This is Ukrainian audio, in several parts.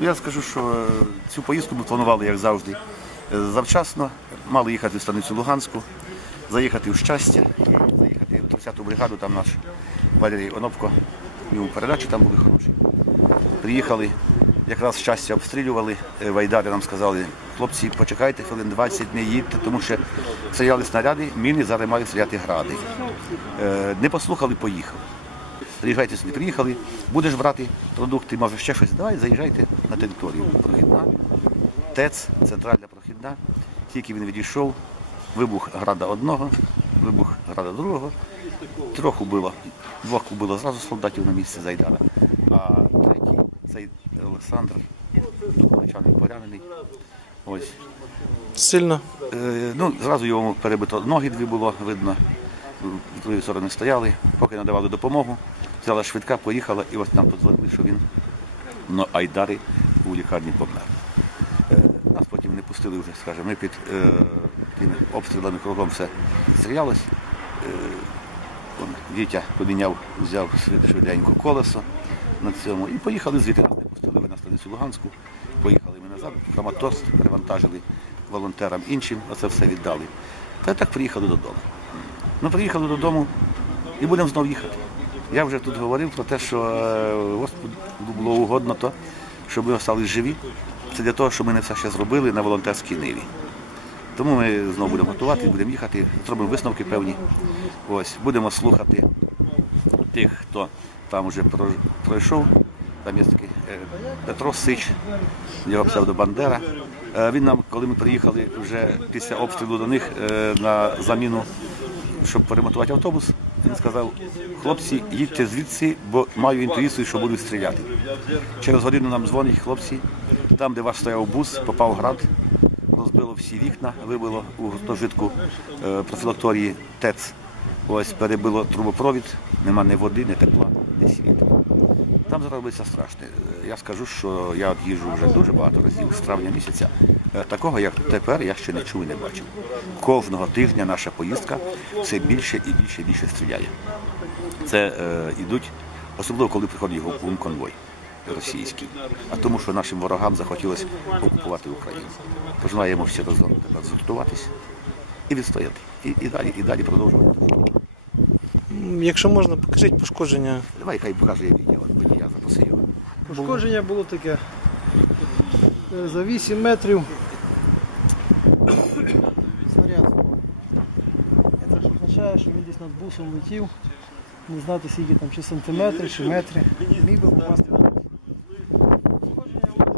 Ну, я скажу, що е, цю поїздку ми планували, як завжди, е, завчасно. Мали їхати в станицю Луганську, заїхати в щастя, заїхати в 30-ту бригаду, там наш Валерій Онопко, йому передачі там були хороші. Приїхали, якраз щастя обстрілювали. Е, Вайдари нам сказали, хлопці, почекайте хвилин 20, не їдьте, тому що стріляли снаряди, міни зараз мають стріляти гради. Не послухали, поїхали. Приїжджайте сюди, приїхали, будеш брати продукти, може ще щось, давай заїжджайте на територію. Прохідна, ТЕЦ, центральна прохідна. Тільки він відійшов, вибух града одного, вибух града другого. Трьох убило, двох убило зразу солдатів на місці Зайдара. А третій, цей Олександр, начальник поранений. Ось. Сильно. Е, ну, зразу йому перебито ноги дві було видно. З другої сторони стояли, поки надавали допомогу. Взяла швидка, поїхала, і ось нам подзвонили, що він на Айдари у лікарні помер. Е, нас потім не пустили вже, скажімо, ми під е, тими обстрілами кругом все стрілялось. Е, Вітя поміняв, взяв швиденько колесо на цьому і поїхали звідти. Нас не пустили ви на станицю Луганську. Поїхали ми назад, в Краматорськ, перевантажили волонтерам іншим, оце все віддали. Та так приїхали додому. Ну, приїхали додому і будемо знову їхати. Я вже тут говорив про те, що е, Господу було угодно то, щоб ми залишились живі. Це для того, щоб ми не все ще зробили на волонтерській ниві. Тому ми знову будемо готувати, будемо їхати, зробимо висновки певні. Ось, будемо слухати тих, хто там вже пройшов. Там є такий е, Петро Сич, його псевдобандера. Е, Він нам, коли ми приїхали вже після обстрілу до них на заміну, щоб поремонтувати автобус, він сказав, хлопці, їдьте звідси, бо маю інтуїцію, що будуть стріляти. Через годину нам дзвонять хлопці, там, де ваш стояв бус, попав град, розбило всі вікна, вибило у гуртожитку е, профілакторії ТЕЦ. Ось перебило трубопровід, нема ні води, ні тепла, ні світла. Там зараз робиться страшне. Е, Я скажу, що я їжджу вже дуже багато разів з травня місяця. Е, Такого, як тепер, я ще не чув і не бачив. Кожного тижня наша поїздка все більше і більше і більше стріляє. Це е, йдуть, особливо коли приходить його конвой російський. А тому, що нашим ворогам захотілося окупувати Україну. Тож маємо всі разом згуртуватись і відстояти. І, і далі, і далі продовжувати. Якщо можна, покажіть пошкодження. Давай хай покаже я відео, я запроси його. Пошкодження було таке е, за 8 метрів. Снаряд впав. Це ж означає, що він десь над бусом летів. Не знати скільки там, чи сантиметри, чи метри. Міг би попасти на бус. Пошкодження було.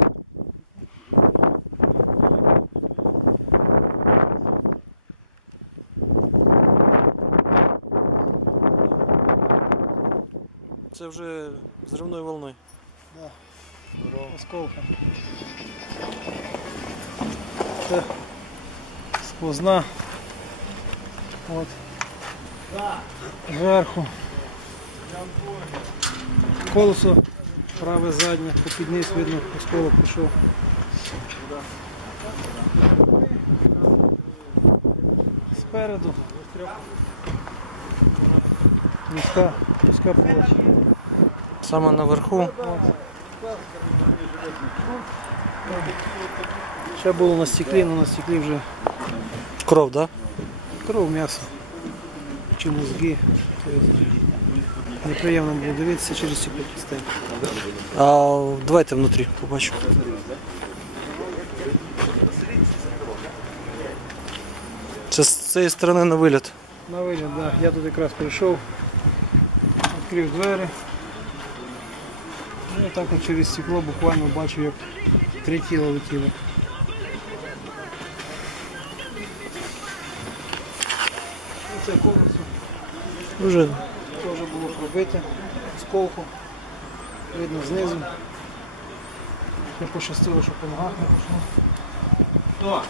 Це вже зривною волною. осколком. Це сквозна. От. Зверху. Колесо праве заднє, попід низ видно, осколок пішов. Спереду. Вузька, вузька площа. Саме наверху. Ще було на стеклі, але на стеклі вже Кров, так? кров, м'ясо чи мозги. Неприємно було дивитися через стекло постійно. А давайте внутрі побачу. Це з цієї сторони на виліт. На вигляд, да. я тут якраз прийшов, відкрив двері. Ну, і так от через стекло буквально бачу, як три тіла летіли. І Це колесо Вже теж було пробите, сколку, видно знизу. Не пощастило, що по ногах не пішло.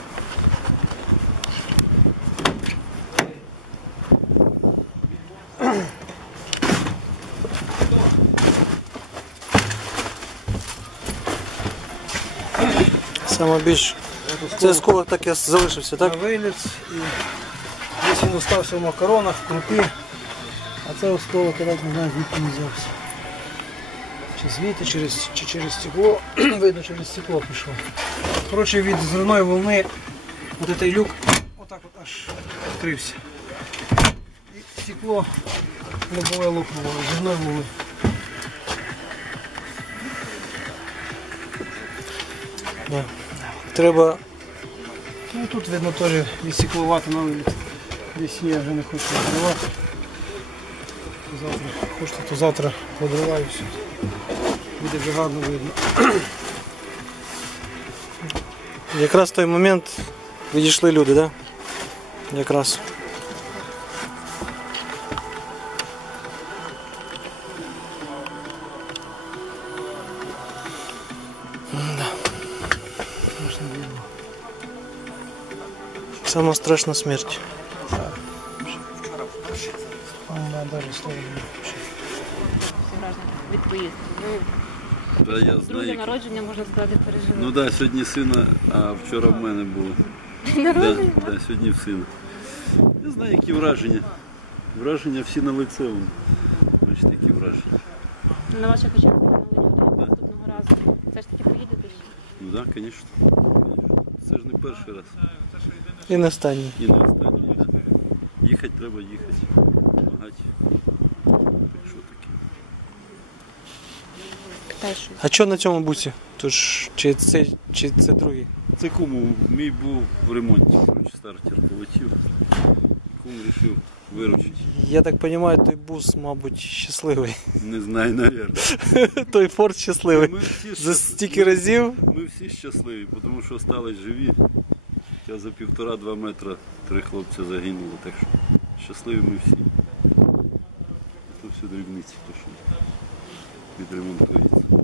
саме більш. Це осколок так і залишився, так? на виліт і десь він остався в макаронах, в крупі, а це осколок, я навіть не знаю, звідки він взявся. Чи звідти через, чи через стекло. Видно, через стекло пішов. Коротше, від зривної волни от цей люк отак от аж відкрився. І стекло лобове лопнуло від зривної волни. Да. Треба Ну тут видно теж відсіклувати на виліт. Десь є, вже не хочу відривати. Завтра хочете, то завтра подриваю все. Буде вже гарно видно. якраз в той момент відійшли люди, так? Да? Якраз. Сама страшна смерть. Від поїздки. Та я друге знаю. народження, можна сказати, пережили. Ну так, да, сьогодні сина, а вчора в мене було. Да, да, сьогодні в сина. Я знаю, які враження. Враження всі на лице. вон. Бачите, які враження. На ваших очах виглянули люди наступного разу. Все ж таки поїдете ще? Ну так, да, звісно. Це ж не перший раз. І не останній. І не останній. Їхати треба їхати. Помагати. Так що таке. А що на цьому буці? Тут ж чи це, чи це другий? Це кому мій був в ремонті. Коротше, стартер полетів. Кум вирішив виручити. Я так розумію, той бус, мабуть, щасливий. Не знаю, навірно. Той форт щасливий. Ми всі За щас- стільки разів Ми всі щасливі, тому що стали живі. Хоча за півтора-два метра три хлопці загинули, так що щасливі ми всі. То все дрібниці, то що відремонтується.